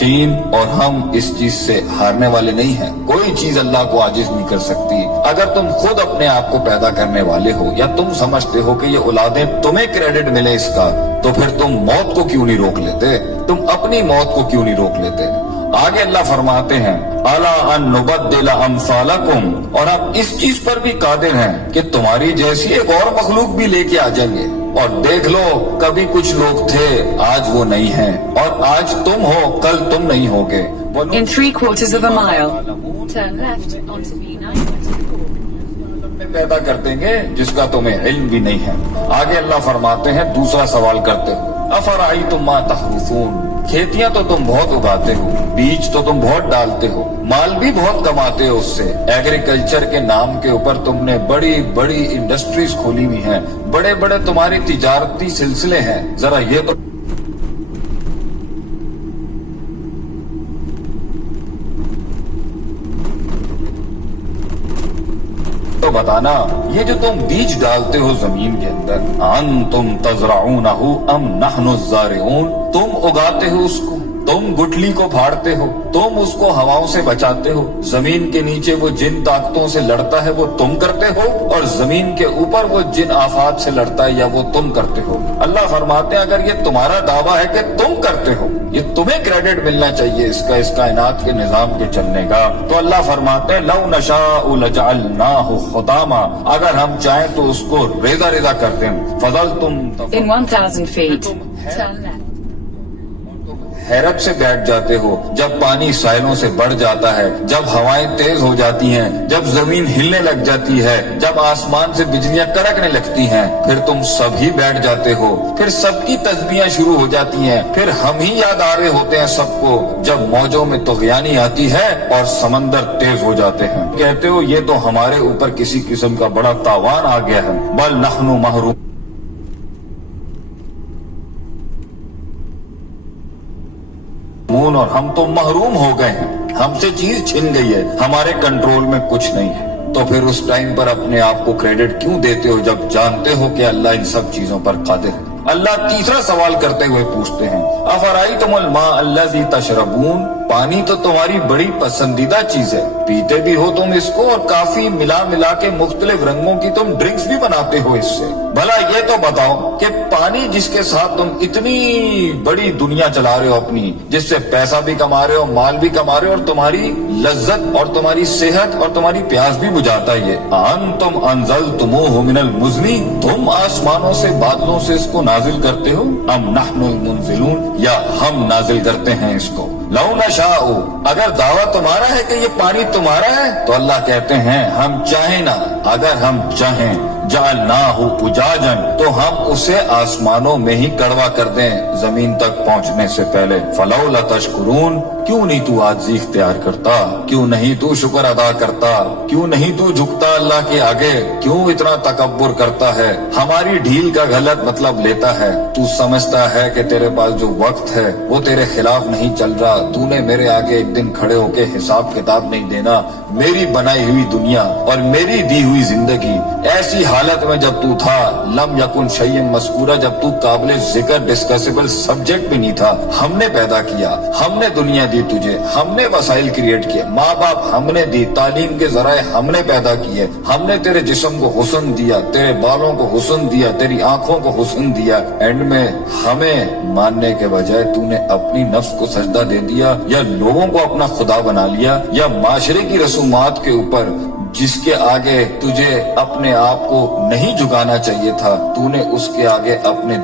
यकीन और हम इस चीज से हारने वाले नहीं हैं। कोई चीज अल्लाह को आजिज नहीं कर सकती। अगर तुम खुद अपने आप को पैदा करने वाले हो या तुम समझते हो कि ये औलादें तुम्हें क्रेडिट मिले इसका, तो फिर तुम मौत को क्यों नहीं रोक लेते? तुम अपनी मौत को क्यों नहीं रोक लेते? आगे अल्लाह फरमाते हैं अला अन नुबद्दिला अमसालकुम, और हम इस चीज पर भी कादिर हैं कि तुम्हारी जैसी एक और मखलूक भी लेके आ जाएंगे। और देख लो, कभी कुछ लोग थे, आज वो नहीं हैं, और आज तुम हो, कल तुम नहीं होगे। In 3/4 of a mile, turn left onto B9. पैदा कर देंगे जिसका तुम्हें इल्म भी नहीं है। आगे अल्लाह फरमाते हैं दूसरा सवाल करते हो, अफराइतुम मा तहरुसून, खेतियां तो तुम बहुत उगाते हो, बीज तो तुम बहुत डालते हो, माल भी बहुत कमाते हो उससे। एग्रीकल्चर के नाम के ऊपर तुमने बड़ी बड़ी इंडस्ट्रीज खोली हुई हैं, बड़े बड़े तुम्हारे तिजारती सिलसिले हैं। जरा ये तो बताना, ये जो तुम बीज डालते हो जमीन के अंदर, अंतुम तज़रऊनहु अम नहनु ज़ारिऊन, तुम उगाते हो उसको, तुम गुठली को फाड़ते हो, तुम उसको हवाओं से बचाते हो। जमीन के नीचे वो जिन ताकतों से लड़ता है वो तुम करते हो, और जमीन के ऊपर वो जिन आफात से लड़ता है या वो तुम करते हो। अल्लाह फरमाते हैं अगर ये तुम्हारा दावा है कि तुम करते हो, ये तुम्हें क्रेडिट मिलना चाहिए इसका, इस कायनात के निजाम के चलने का, तो अल्लाह फरमाते हैं लौ नशाउ लजअलनाहु खुतामा, अगर हम चाहें तो उसको रेजा रेजा कर दें। फजल तुम In 1000 feet, turn left. हैरत से बैठ जाते हो जब पानी साइलों से बढ़ जाता है, जब हवाएं तेज हो जाती हैं, जब जमीन हिलने लग जाती है, जब आसमान से बिजलियां कड़कने लगती हैं, फिर तुम सभी बैठ जाते हो, फिर सबकी तस्बीहां शुरू हो जाती हैं, फिर हम ही याद आ रहे होते हैं सबको जब मौजों में तुग़यानी आती है और समंदर तेज हो जाते हैं। कहते हो ये तो हमारे ऊपर किसी किस्म का बड़ा तावान आ गया है। बल नहनु महरूम, और हम तो महरूम हो गए हैं, हमसे चीज छिन गई है, हमारे कंट्रोल में कुछ नहीं है। तो फिर उस टाइम पर अपने आप को क्रेडिट क्यों देते हो जब जानते हो कि अल्लाह इन सब चीजों पर कादिर है? अल्लाह तीसरा सवाल करते हुए पूछते हैं अफराइतुमुल मा अल्लज़ी तशरबून, पानी तो तुम्हारी बड़ी पसंदीदा चीज है, पीते भी हो तुम इसको, और काफी मिला मिला के मुख्तलिफ रंगों की तुम ड्रिंक्स भी बनाते हो इससे। भला ये तो बताओ कि पानी जिसके साथ तुम इतनी बड़ी दुनिया चला रहे हो अपनी, जिससे पैसा भी कमा रहे हो, माल भी कमा रहे हो, और तुम्हारी लज्जत और तुम्हारी सेहत और तुम्हारी प्यास भी बुझाता है, अंतुम अंज़लतुमूहु मिनल मुज़नी, तुम आसमानों से बादलों से इसको नाजिल करते हो, अम नहनुल मुनज़िलून, या हम नाजिल करते हैं इसको। लौ नशाउ, अगर दावा तुम्हारा है कि ये पानी तुम्हारा है, तो अल्लाह कहते हैं हम चाहें ना, अगर हम चाहें जअलनाहु उजाजन, तो हम उसे आसमानों में ही कड़वा कर दें जमीन तक पहुंचने से पहले। फलौला तशकुरून, क्यों नहीं तू आजिज़ी इख्तियार करता, क्यों नहीं तू शुक्र अदा करता, क्यों नहीं तू झुकता अल्लाह के आगे, क्यों इतना तकब्बुर करता है, हमारी ढील का गलत मतलब लेता है। तू समझता है कि तेरे पास जो वक्त है वो तेरे खिलाफ नहीं चल रहा, तूने मेरे आगे एक दिन खड़े होके हिसाब किताब नहीं देना। मेरी बनाई हुई दुनिया और मेरी दी हुई जिंदगी ऐसी हालत में जब तू था, लम यकुन शैयन मस्कूरा, जब तू काबिल जिक्र डिस्कसेबल सब्जेक्ट भी नहीं था, हमने पैदा किया, हमने दुनिया दी तुझे, हमने वसाइल क्रिएट किए, माँ बाप हमने दी, तालीम के जराए हमने पैदा किए, हमने तेरे जिस्म को हुस्न दिया, तेरे बालों को हुस्न दिया, तेरी आंखों को हुस्न दिया। एंड में हमें मानने के बजाय तूने अपनी नफ्स को सजदा दे दिया, या लोगों को अपना खुदा बना लिया, या माशरे की रसूमात के ऊपर जिसके आगे तुझे अपने आप को नहीं झुकाना चाहिए था, तूने उसके आगे अपने